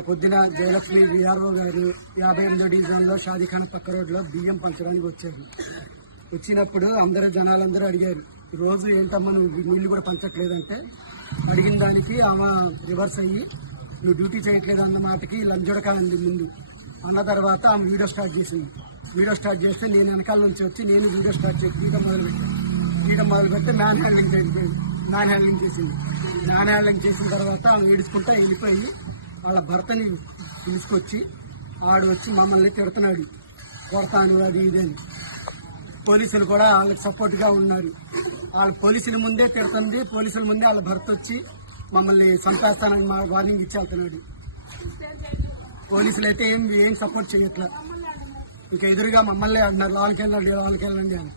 ఇవాళ పొద్దున జయలక్ష్మి విఆర్ఓ గారు 58వ డివిజన్లో షాదీఖాన్ పక్క రోడ్లో బియ్యం పంచడానికి వచ్చారు. వచ్చినప్పుడు జనాలందరూ అడిగారు, రోజు ఏంటమ్మా నువ్వు నీళ్లు కూడా పంచట్లేదంటే, అడిగిన దానికి ఆమె రివర్స్ అయ్యి నువ్వు డ్యూటీ చేయట్లేదు అన్న మాటకి లంజడకాలంది ముందు అన్న తర్వాత ఆమె వీడియో స్టార్ట్ చేసింది. వీడియో స్టార్ట్ చేస్తే నేను వెనకాల నుంచి వచ్చి నేను వీడియో స్టార్ట్ చేసి తీయడం మొదలుపెట్టి మ్యాన్ హ్యాండ్లింగ్ చేసింది. మ్యాన్ హ్యాండ్లింగ్ చేసిన తర్వాత ఆమె ఏడుచుకుంటూ వెళ్ళిపోయి వాళ్ళ భర్తని తీసుకొచ్చి ఆడు వచ్చి మమ్మల్ని తిడుతున్నాడు, కొడతాను అది ఇది అని. పోలీసులు కూడా వాళ్ళకి సపోర్ట్గా ఉన్నారు. వాళ్ళ పోలీసుల ముందే తిడుతుంది, పోలీసుల ముందే వాళ్ళ భర్త వచ్చి మమ్మల్ని చంపేస్తానని వార్నింగ్ ఇచ్చి వెళ్తున్నాడు. పోలీసులు అయితే ఏం సపోర్ట్ చేయట్లా, ఇంకా ఎదురుగా మమ్మల్ని అంటున్నారు వాళ్ళకెళ్ళండి అని.